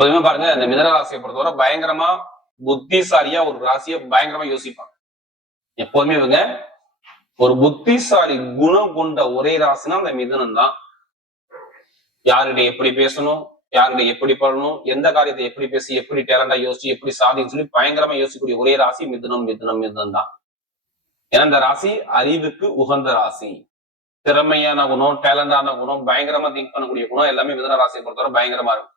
எப்போதுமே பாருங்க, இந்த மிதன ராசியை பொறுத்தவரை பயங்கரமா புத்திசாலியா ஒரு ராசியை பயங்கரமா யோசிப்பாங்க. எப்போதுமே இவங்க ஒரு புத்திசாலி குணம் கொண்ட ஒரே ராசினா அந்த மிதுனம் தான். யாருடைய எப்படி பேசணும், யாருடைய எப்படி பண்ணணும், எந்த காரியத்தை எப்படி பேசி, எப்படி டேலண்டா யோசிச்சு, எப்படி சாதின்னு சொல்லி பயங்கரமா யோசிக்கக்கூடிய ஒரே ராசி மிதுனம் மிதுனம் மிதுனம் தான். ஏன்னா இந்த ராசி அறிவுக்கு உகந்த ராசி. திறமையான குணம், டேலண்டான குணம், பயங்கரமா திங்க் பண்ணக்கூடிய குணம் எல்லாமே மிதுன ராசியை பொறுத்தவரை பயங்கரமா இருக்கும்.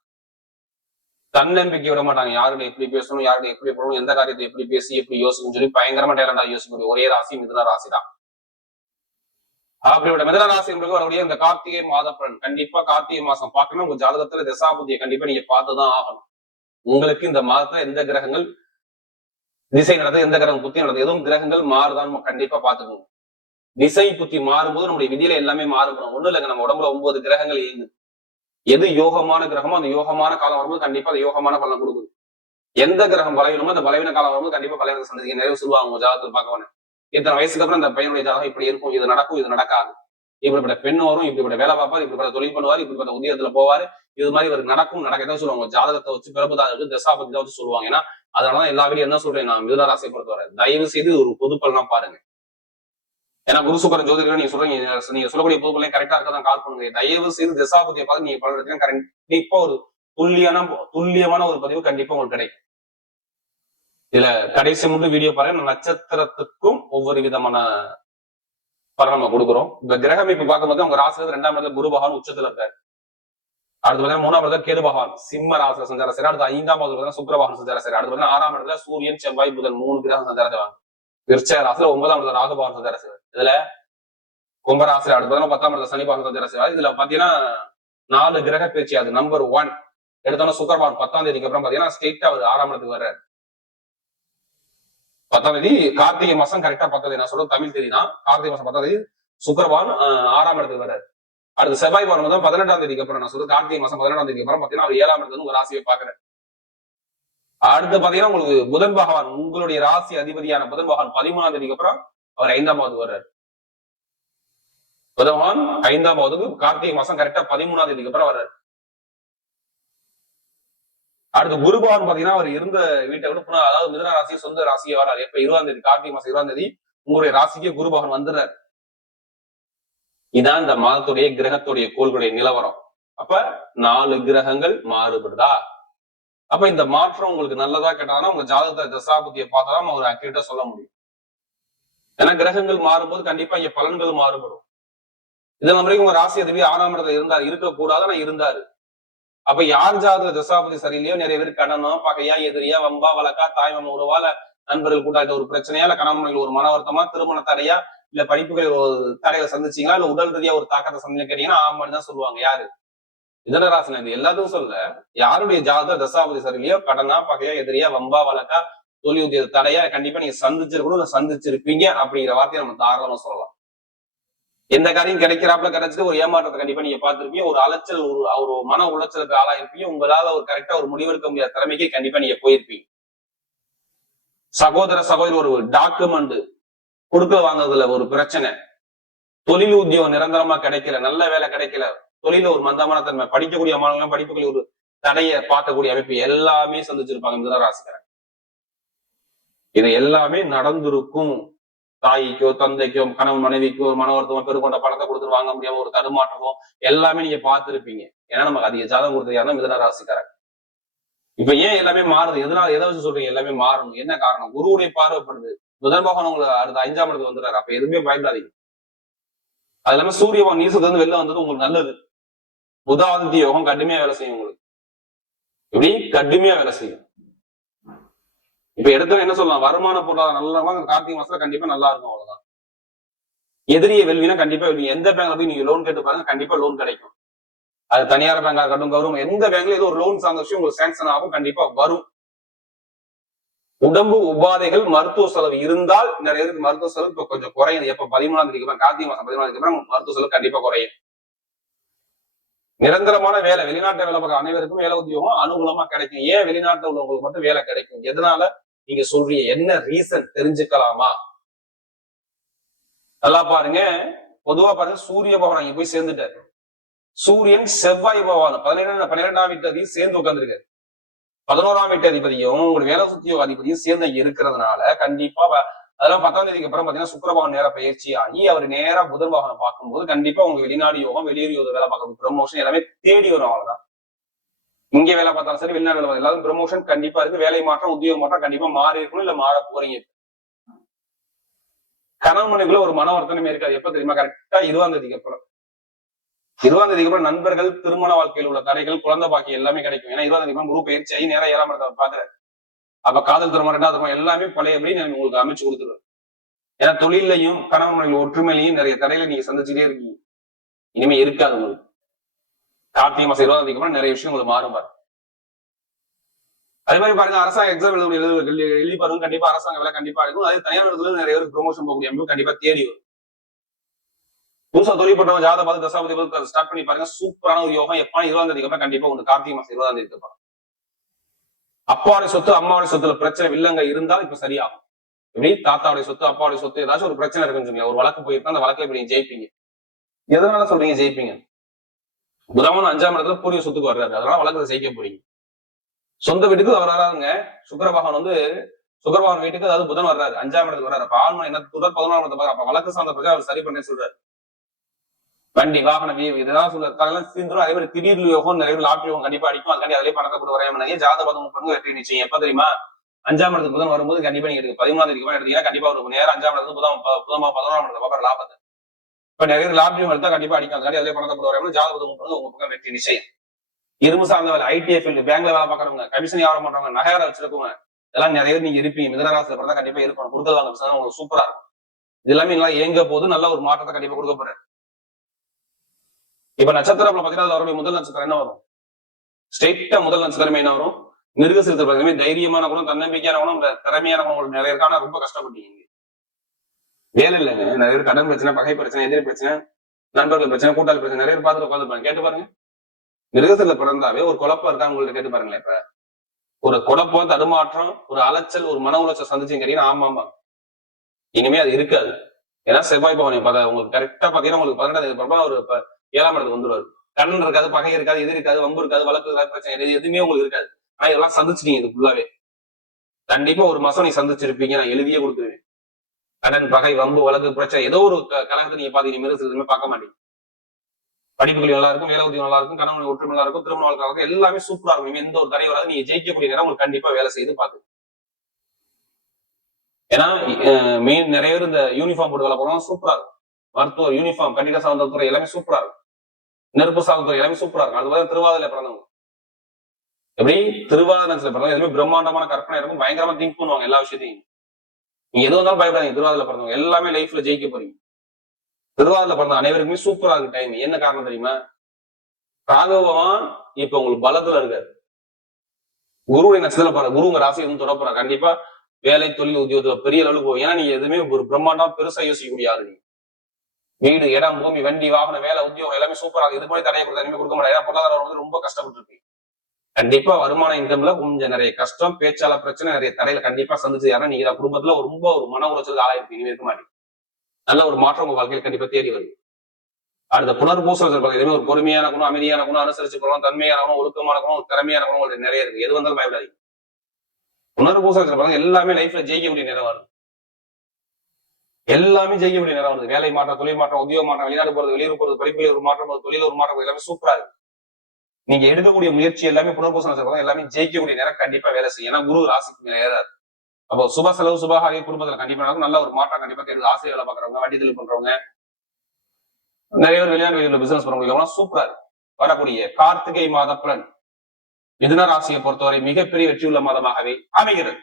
தன்னம்பிக்கை விட மாட்டாங்க. யாருடைய எப்படி பேசணும், யாருடைய எப்படி பண்ணணும், எந்த காரியத்தை எப்படி பேசி எப்படி யோசிக்கணும்னு சொல்லி பயங்கரமா டேலண்டா யோசிக்கக்கூடிய ஒரே ராசி மிதுன ராசி தான். அப்படியோட மிதன ராசி என்பது வரக்கூடிய இந்த கார்த்திகை மாத பலன். கண்டிப்பா கார்த்திகை மாசம் பார்க்கணும். உங்க ஜாதகத்துல தசாபுத்தியை கண்டிப்பா நீங்க பார்த்துதான் ஆகணும். உங்களுக்கு இந்த மாதத்துல எந்த கிரகங்கள் திசை நடந்தது, எந்த கிரகம் புத்தி நடந்தது, எதுவும் கிரகங்கள் மாறுதான் கண்டிப்பா பாத்துக்கணும். திசை புத்தி மாறும்போது நம்முடைய விதியில எல்லாமே மாறுபடும். ஒண்ணு இல்லைங்க, நம்ம உடம்புல 9 கிரகங்கள் இயங்குது. எது யோகமான கிரகமோ அந்த யோகமான காலம் வரும்போது கண்டிப்பா அந்த யோகமான பலன் கொடுக்குது. எந்த கிரகம் பலவீனமோ அந்த பலவீன காலம் வரும்போது கண்டிப்பா பலவீன சந்ததிக்கு நிறைய சொல்லுவாங்க. உங்க ஜாதகத்தில் பார்க்கணும், இத்தனை வயசுக்கு அப்புறம் இந்த பையனுடைய ஜாதகம் இப்படி இருக்கும், இது நடக்கும், இது நடக்காது, இப்படிப்பட்ட பெண் வரும், இப்படிப்பட்ட வேலை பார்ப்பாரு, இப்படிப்பட்ட தொழில் பண்ணுவாரு, இப்படிப்பட்ட உத்தியோகத்துல போவாரு, இது மாதிரி ஒரு நடக்கும் நடக்கதான் சொல்லுவாங்க. ஜாதகத்தை வச்சு பிறப்பு தான் தசாபதி தான் வச்சு சொல்லுவாங்க. ஏன்னா அதனாலதான் எல்லா வீடும் என்ன சொல்றேன், நான் மிதுன ராசியை பொறுத்தவரை தயவு செய்து ஒரு பொது பலனா பாருங்க. ஏன்னா குரு சுக்கரன் ஜோதிடர் நீங்க சொல்றீங்க, நீங்க சொல்லக்கூடிய பொது பலன் கரெக்டா இருக்கதான் கால் பண்ணுங்க. தயவு செய்து தசாபதியை பார்த்து நீங்க பலன் எடுத்தீங்கன்னா கண்டிப்பா ஒரு துல்லியமான ஒரு பதிவு கண்டிப்பா உங்களுக்கு கிடைக்கும். இதுல கடைசி மட்டும் வீடியோ பாருங்க, நட்சத்திரத்துக்கும் ஒவ்வொரு விதமான பலன் நம்ம கொடுக்குறோம். இந்த கிரகம் இப்ப பார்க்கும்போது உங்க ராசில 2ஆம் இடத்துல குரு பகவான் உச்சத்துல இருக்காரு. அடுத்து பார்த்தீங்கன்னா 3ஆம் இடத்துல கேது பகவான் சிம்ம ராசில சஞ்சார சரி. அடுத்து 5ஆம் இடத்துல சுக்கிர பகவான் சஞ்சார சரி. அடுத்து பார்த்தீங்கன்னா 6ஆம் இடத்துல சூரியன் செவ்வாய் புதன் 3 கிரகம் சஞ்சார செய்வாங்க. விருச்சிக ராசில 9ஆம் இடத்துல ராகு பகவான் சஞ்சார செய்வார். இதுல கும்பராசில அடுத்து பார்த்தீங்கன்னா 10ஆம் இடத்துல சனி பகவான் சஞ்சார செய்வார். இதுல பாத்தீங்கன்னா 4 கிரக பேச்சு. அது நம்பர் 1 எடுத்தோன்னா சுக்கிர பகவான் 10ஆம் தேதிக்கு அப்புறம் பாத்தீங்கன்னா ஸ்ட்ரெயிட்டா அவர் 6ஆம் இடத்துக்கு வர்றாரு. 10ஆம் தேதி கார்த்திகை மாசம் கரெக்டா 10ஆம் தேதி, நான் சொல்றது தமிழ் தேதி தான். கார்த்திகை மாசம் 10ஆம் தேதி சுக்கிரவான் 6ஆம் இடத்துக்கு வர்றாரு. அடுத்து செவ்வாய் பகவான் தான் 18ஆம் தேதிக்கு அப்புறம், நான் சொல்றது கார்த்திகை மாசம் 18ஆம் தேதிக்கு அப்புறம் பாத்தீங்கன்னா அவர் 7ஆம் இடத்துல உங்க ராசியை பாக்குறாரு. அடுத்து பாத்தீங்கன்னா உங்களுக்கு புதன் பகவான், உங்களுடைய ராசி அதிபதியான புதன் பகவான் 13ஆம் தேதிக்கு அப்புறம் அவர் 5ஆம் வர்றாரு. புதன் பகவான் 5ஆம் கார்த்திகை மாசம் கரெக்டா 13ஆம் தேதிக்கு அப்புறம் வர்றாரு. அடுத்து குரு பகவான் பாத்தீங்கன்னா அவர் இருந்த வீட்டை விட அதாவது மிதுன ராசி சொந்த ராசியை வராது. எப்ப 20ஆம் தேதி கார்த்திகை மாசம் 20ஆம் தேதி உங்களுடைய ராசிக்கே குரு பகவான் வந்துடுறாரு. இதான் இந்த மாதத்துடைய கிரகத்துடைய கோள்களுடைய நிலவரம். அப்ப 4 கிரகங்கள் மாறுபடுதா? அப்ப இந்த மாற்றம் உங்களுக்கு நல்லதா கேட்டாங்கன்னா உங்க ஜாதகத்தை தசாபுத்தியை பார்த்தாதான் ஒரு அக்யூரேட்டா சொல்ல முடியும். ஏன்னா கிரகங்கள் மாறும்போது கண்டிப்பா இங்க பலன்கள் மாறுபடும். இதன் வரைக்கும் உங்க ராசி அதிபதி 6ஆம் இடத்துல இருந்தார், இருக்கக்கூடாது ஆனா இருந்தாரு. அப்ப யார் ஜாதக தசாபதி சரியில்லையோ நிறைய பேர் கடனோ பகையா எதிரியா வம்பா வழக்கா தாய்மன் உறவால நண்பர்கள் கூட்டாட்ட ஒரு பிரச்சனையா, இல்ல கணவன் ஒரு மன வருத்தமா, திருமண தடையா, இல்ல படிப்புகள் ஒரு தடைகளை சந்திச்சீங்களா, இல்ல உடல் ரீதியா ஒரு தாக்கத்தை சந்திச்சு கேட்டீங்கன்னா ஆமான்னு தான் சொல்லுவாங்க. யாரு மிதுன ராசி இது எல்லாத்துக்கும் சொல்ல, யாருடைய ஜாதக தசாபதி சரியில்லையோ கடனா பகையா எதிரியா வம்பா வழக்கா தொழில் உத்தியோக தடையா கண்டிப்பா நீங்க சந்திச்சிருக்கணும், சந்திச்சிருப்பீங்க அப்படிங்கிற வார்த்தையை நம்ம தாராளமா சொல்லலாம். எந்த காரியம் கிடைக்கிறாப்புல கிடைச்சிட்டு ஒரு ஏமாற்றத்தை கண்டிப்பா நீங்க பார்த்திருப்பீங்க. ஒரு அலைச்சல், ஒரு மன உளைச்சலுக்கு ஆளாயிருப்பீங்க. உங்களால ஒரு கரெக்டா ஒரு முடிவெடுக்க முடியாத திறமைக்கு கண்டிப்பா நீங்க போயிருப்பீங்க. சகோதரி ஒரு டாக்குமெண்ட் கொடுக்க வாங்குறதுல ஒரு பிரச்சனை, தொழில் உத்தியோகம் நிரந்தரமா கிடைக்கல, நல்ல வேலை கிடைக்கல, தொழில ஒரு மந்தமான தன்மை, படிக்கக்கூடிய மாணவர்கள் படிப்புகளில் ஒரு தடையை பார்க்கக்கூடிய அமைப்பு எல்லாமே சந்திச்சிருப்பாங்க மிதுன ராசிக்காரங்க. இது எல்லாமே நடந்திருக்கும். தாய்க்கோ தந்தைக்கோ கணவன் மனைவிக்கோ ஒரு மன வருத்தமோ பெருங்கொண்ட பணத்தை கொடுத்துட்டு வாங்க முடியாம ஒரு தடுமாற்றமோ எல்லாமே நீங்க பார்த்திருப்பீங்க. ஏன்னா நமக்கு அதிக ஜாதகம் கொடுத்தது யாருன்னா மிதுன ராசிக்காரங்க. இப்ப ஏன் எல்லாமே மாறுது, எதனால எதை வச்சு சொல்றீங்க எல்லாமே மாறணும், என்ன காரணம்? குருவுடைய பார்வைப்படுது. புதன் பகவான் உங்களுக்கு அடுத்த 5ஆம் இடத்துக்கு வந்துடுறாரு. அப்ப எதுவுமே பயப்படாதீங்க. அது இல்லாம சூரிய பகவான் நீசத்துல இருந்து வெளில வந்தது உங்களுக்கு நல்லது. புதாதித்ய யோகம் கடுமையா வேலை செய்யும் உங்களுக்கு. இப்படி கடுமையா வேலை செய்யும். இப்ப எடுத்தோம் என்ன சொல்லலாம், வருமான பொருளாதாரம் நல்லா கார்த்திகை மாசத்துல கண்டிப்பா நல்லா இருக்கும். அவ்வளவுதான். எதிரியை வெல்வினா கண்டிப்பா வெல்வீங்க. எந்த பேங்க்ல போய் நீங்க லோன் கேட்டு பாருங்க, கண்டிப்பா லோன் கிடைக்கும். அது தனியார் பேங்கா இருக்கட்டும், கவர்மெண்ட் எந்த பேங்க்ல ஏதோ ஒரு லோன் சார்ந்த விஷயம் உங்களுக்கு சாங்ஷன் ஆகும், கண்டிப்பா வரும். உடம்பு உபாதைகள் மருத்துவ செலவு இருந்தால் நிறைய பேருக்கு மருத்துவ செலவு இப்ப கொஞ்சம் குறையும். எப்ப 13ஆம் தேதிக்கு அப்புறம் கார்த்திகை மாசம் 13ஆம் தேதிக்கு அப்புறம் மருத்துவ செலவு கண்டிப்பா குறையும். நிரந்தரமான வேலை, வெளிநாட்டுல வேலை பார்க்குற அனைவருக்கும் வேலை உத்தியோகம் அனுகூலமா கிடைக்கும். ஏன் வெளிநாட்டுல உள்ளவங்களுக்கு மட்டும் வேலை கிடைக்கும்? எதனால நீங்க சொல்றீங்க, என்ன ரீசன் தெரிஞ்சுக்கலாமா? நல்லா பாருங்க. பொதுவா பாருங்க, சூரிய பகவான் இங்க போய் சேர்ந்துட்டாரு. சூரியன் செவ்வாய் பகவான் 12ஆம் வீட்டுல சேர்ந்து உட்கார்ந்துருக்காரு. 11ஆம் வீட்டு அதிபதியும் உங்களுடைய வேலை சுத்தியோ அதிபதியும் சேர்ந்து இருக்கிறதுனால கண்டிப்பா அதெல்லாம் 10ஆம் தேதிக்கு அப்புறம் பாத்தீங்கன்னா சுக்கிரபவன் நேர பயிற்சி ஆகி அவர் நேரா புதன் வாகனம் பார்க்கும்போது கண்டிப்பா உங்களுக்கு வெளிநாடு யோகம், வெளியூர் யோகம் வேலை பார்க்கணும், ப்ரமோஷன் எல்லாமே தேடி வரும். அவ்வளவுதான். இங்க வேலை பார்த்தாலும் சரி, வெளிநாடு வேலை எல்லாரும் ப்ரமோஷன் கண்டிப்பா இருக்கு. வேலை மாற்றம், உத்தியோக மாற்றம் கண்டிப்பா மாறி இருக்கணும், இல்ல மாற போறீங்க. கணவன் மனைவிக்குள்ள ஒரு மன வருத்தமே இருக்காது. எப்ப தெரியுமா? கரெக்டா 20ஆம் தேதிக்கு அப்புறம். 20ஆம் தேதிக்கு அப்புறம் நண்பர்கள், திருமண வாழ்க்கையில் உள்ள தடைகள், குழந்தை பாக்கி எல்லாமே கிடைக்கும். ஏன்னா 20ஆம் தேதிக்கு குரு பயிற்சி ஆகி நேரம் 7ஆம் இடத்தை பாக்குறாரு. அப்ப காதல் திருமணம், 2வது திருமணம் எல்லாமே பழையபடி உங்களுக்கு அமைச்சு கொடுத்துருவாரு. ஏன்னா தொழிலையும் கணவன் மனைவி ஒற்றுமையிலையும் நிறைய தடைகளை நீங்க சந்திச்சுட்டே இருக்கீங்க. இனிமே இருக்காது உங்களுக்கு. கார்த்திகை மாசம் 20ஆம் தேதிக்கு அப்புறம் நிறைய விஷயம் உங்களுக்கு மாறும் பாருங்க. அதே மாதிரி பாருங்க, அரசாங்க எக்ஸாம் எழுதி பாருங்க, கண்டிப்பா அரசாங்க வேலை கண்டிப்பா இருக்கும். அதே தனியார் இடத்துல நிறைய பேருக்கு ப்ரொமோஷன் போகக்கூடிய அமைப்பு கண்டிப்பா தேடி வரும். புதுசா தொழில் பண்றவங்க ஜாதக பார்த்து தசாபதி ஸ்டார்ட் பண்ணி பாருங்க, சூப்பரான ஒரு யோகம். எப்ப 20ஆம் தேதிக்கு அப்புறம் கண்டிப்பா உங்களுக்கு கார்த்திகை மாசம் 20ஆம் தேதிக்கு அப்புறம். அப்பாவுடைய சொத்து, அம்மாவுடைய சொத்துல பிரச்சனை வில்லங்க இருந்தால் இப்ப சரியாகும். எப்படி தாத்தாவுடைய சொத்து, அப்பாவுடைய சொத்து ஏதாச்சும் ஒரு பிரச்சனை இருக்குன்னு ஒரு வழக்கு போயிருந்தா அந்த வழக்கை இப்ப நீங்க ஜெயிப்பீங்க. எதனால சொல்றீங்க ஜெயிப்பீங்க? புதன் 5ஆம் இடத்துல பூர்வீக சொத்துக்கு வர்றாரு, அதனால வழக்கத்தை ஜெயிக்க போறீங்க. சொந்த வீட்டுக்கு அவர் வராதுங்க. சுக்கிரபகவான் சுக்கிரபகவான் வீட்டுக்கு, அதாவது புதன் வர்றாரு, 5ஆம் இடத்துக்கு வர்றாரு. அப்ப ஆன்மா என்ன 11ஆம் இடத்தை பாரு. அப்ப வழக்கு சார்ந்த பிரச்சனை அவர் சரி பண்ண சொல்றாரு. வண்டி வாகன வீவு இதெல்லாம் சொல்றாரு தீர்ந்துரும். அதே மாதிரி திடீர் யோகம், நிறைய லாட்டரி யோகம் கண்டிப்பா அடிக்கும். அதுக்காண்டி அதிலே பணத்தை போட்டு வரையாம ஜாதகம் பண்ணுங்க, வெற்றி நிச்சயம். எப்ப தெரியுமா? 5ஆம் இடத்துக்கு புதன் வரும்போது கண்டிப்பா நீங்க எடுக்க 13ஆம் தேதிக்கு எடுத்தீங்கன்னா கண்டிப்பா ஒரு நேரம் 5ஆம் இடத்துக்கு புதன் 11ஆம் இடத்தை பாக்குற லாபத்தை. இப்ப நிறைய லாட்டரி எடுத்தா கண்டிப்பா அடிக்கும். அதுக்காண்டி அதிலே பணத்தை போட்டு வரையாம ஜாதகம் பண்ணுங்க, உங்க பக்கம் வெற்றி நிச்சயம். இரும்பு சார்ந்த வேலை, ஐடிஐ ஃபீல்டு, பேங்க்ல வேலை பாக்குறவங்க, கமிஷன் வியாபாரம் பண்றவங்க, நகையார வச்சிருக்கவங்க, இதெல்லாம் நிறைய நீங்க இருப்பீங்க. மிதனராசியில பிறந்தா கண்டிப்பா இருக்கணும். கொடுக்கல் வாங்க பிசினஸ் உங்களுக்கு சூப்பரா இருக்கும். இது எல்லாமே நல்லா இயங்க போது நல்ல ஒரு மாற்றத்தை கண்டிப்பா கொடுக்க போறேன். இப்ப நட்சத்திரம் பாத்தீங்கன்னா அவருடைய முதல் நட்சத்திரம் என்ன வரும்? ஸ்ட்ரெயிட்டா முதல் நட்சத்திரமே என்ன வரும்? மிருகசீரத்தில் பாத்தீங்கன்னா தைரியமான குணம், தன்னம்பிக்கையான குணம், திறமையான குணம் நிறைய இருக்கான ரொம்ப கஷ்டப்பட்டீங்க. வேலை இல்லைங்க, நிறைய பேர் கடன் பிரச்சனை, பகை பிரச்சனை, எதிரி பிரச்சனை, நண்பர்கள் பிரச்சனை, கூட்டாளி பிரச்சனை நிறைய பேர் பார்த்துட்டு உட்காந்துருப்பாங்க. கேட்டு பாருங்க, மிருகசீரத்துல பிறந்தாவே ஒரு குழப்பம் இருக்கா உங்கள்ட்ட கேட்டு பாருங்களேன். இப்ப ஒரு குழப்பம், தடுமாற்றம், ஒரு அலைச்சல், ஒரு மன உளைச்சல் சந்திச்சுன்னு கேட்டீங்கன்னா ஆமா இனிமே அது இருக்காது. ஏன்னா செவ்வாய் பவனை உங்களுக்கு கரெக்டா பாத்தீங்கன்னா உங்களுக்கு 12ஆம் ஒரு 7ஆம் இடத்துக்கு வந்துருவாரு. கடன் இருக்காது, பகை இருக்காது, எதிரி இருக்காது, வம்பு இருக்காது, வழக்கு இருக்காது, பிரச்சனை எதுவுமே உங்களுக்கு இருக்காது. ஆனா இதெல்லாம் சந்திச்சிட்டீங்க. இது ஃபுல்லாவே கண்டிப்பா ஒரு மாசம் நீ சந்திச்சிருப்பீங்க. நான் எழுதியே கொடுத்துருவேன். கடன், பகை, வம்பு, வழக்கு, பிரச்சனை ஏதோ ஒரு கலகத்தை நீங்க பாத்தீங்க மிருகசீரத்துமே பார்க்க மாட்டீங்க. படிப்புகள் நல்லா இருக்கும், வேலை உதவி நல்லா இருக்கும், கணவன் ஒற்றுமை நல்லா இருக்கும், திருமண வாழ்க்கை இருக்கும், எல்லாமே சூப்பரா இருக்கும். எந்த ஒரு தடை வராது. நீங்க ஜெயிக்கக்கூடிய நேரம் உங்களுக்கு கண்டிப்பா வேலை செய்து பார்த்து. ஏன்னா நிறைய பேர் இந்த யூனிஃபார்ம் போட்டு வேலை போறோம், சூப்பரா இருக்கும். மருத்துவ யூனிஃபார்ம், கட்டிட சார்ந்த துறை எல்லாமே சூப்பரா இருக்கும். நெருப்பு சார்ந்த துறை எல்லாமே சூப்பரா இருக்கும். அது மாதிரி திருவாதிரை பிறந்தவங்க எப்படி திருவாதிரை பிறந்தவங்க எதுவுமே பிரம்மாண்டமான கற்பனை இருக்கும், பயங்கரமா திங்க் பண்ணுவாங்க எல்லா விஷயத்தையும். நீங்க எது வந்தாலும் பயப்படாதீங்க. திருவாதிரை பிறந்தவங்க எல்லாமே லைஃப்ல ஜெயிக்க போறீங்க. திருவாதிரை பிறந்த அனைவருக்குமே சூப்பரா இருக்கு டைம். என்ன காரணம் தெரியுமா? ராகவன் இப்ப உங்களுக்கு பலத்துல இருக்காரு. குருவுடைய நட்சத்திரம் பாருங்க, குரு உங்க ராசி எதுவும் தொட போறாரு. கண்டிப்பா வேலை, தொழில், உத்தியோகத்துல பெரிய அளவுக்கு போகும். ஏன்னா நீங்க எதுவுமே ஒரு பிரம்மாண்டம் பெருசா யோசிக்கக்கூடிய ஆளு. நீங்க வீடு, இடம், பூமி, வண்டி, வாகனம், வேலை, உத்தியோகம் எல்லாமே சூப்பரா இது போய் தடையை கொடுக்க மாட்டாங்க. ஏன்னா பொருளாதாரம் ரொம்ப கஷ்டப்பட்டு இருக்கு. கண்டிப்பா வருமான இன்கம்ல கொஞ்சம் நிறைய கஷ்டம், பேச்சாளர் பிரச்சனை, நிறைய தடையில கண்டிப்பா சந்திச்சு. யாரா நீங்க குடும்பத்துல ரொம்ப ஒரு மன உளைச்சல் ஆளாயிருக்கு. இனிமே இருக்க மாட்டீங்க. நல்ல ஒரு மாற்றம் உங்க வாழ்க்கையில் கண்டிப்பா தேடி வருது. அடுத்த புனர்பூசல் எதுவுமே ஒரு பொறுமையான குணம், அமைதியான குணம், அனுசரிச்சு போகலாம், தன்மையான குணம், ஒழுக்கமான குணம், ஒரு திறமையான குணம் உங்களுக்கு நிறைய இருக்கு. எது வந்தாலும் பயப்படாதீங்க. புனர்பூசல் எல்லாமே லைஃப்ல ஜெயிக்கக்கூடிய நேரம் வருது. எல்லாமே ஜெயிக்கக்கூடிய நேரம் வருது. வேலை மாற்றம், தொழில் மாற்றம், உத்தியோக மாற்றம், வெளிநாடு போறது, வெளியூர் போறது, படிப்புல ஒரு மாற்றம், தொழில ஒரு மாற்றம், எல்லாமே சூப்பரா இருக்கு. நீங்க எடுக்கக்கூடிய முயற்சி எல்லாமே புனர்பூசல் எல்லாமே ஜெயிக்கக்கூடிய நேரம் கண்டிப்பா வேலை செய்யும். ஏன்னா குரு ராசிக்கு ஏறாது. அப்போ சுப செலவு, சுபகாரிய குடும்பத்துல கண்டிப்பா நல்ல ஒரு மாற்றம் கண்டிப்பா தெரியுது. ஆசை வேலை பாக்குறவங்க, வண்டி தொழில் பண்றவங்க, நிறைய பேர் வெளிநாடு பிசினஸ் பண்றவங்க சூப்பரா இருக்கு. வரக்கூடிய கார்த்திகை மாத பலன் மிதுன ராசியை பொறுத்தவரை மிகப்பெரிய வெற்றியுள்ள மாதமாகவே அமைகிறது.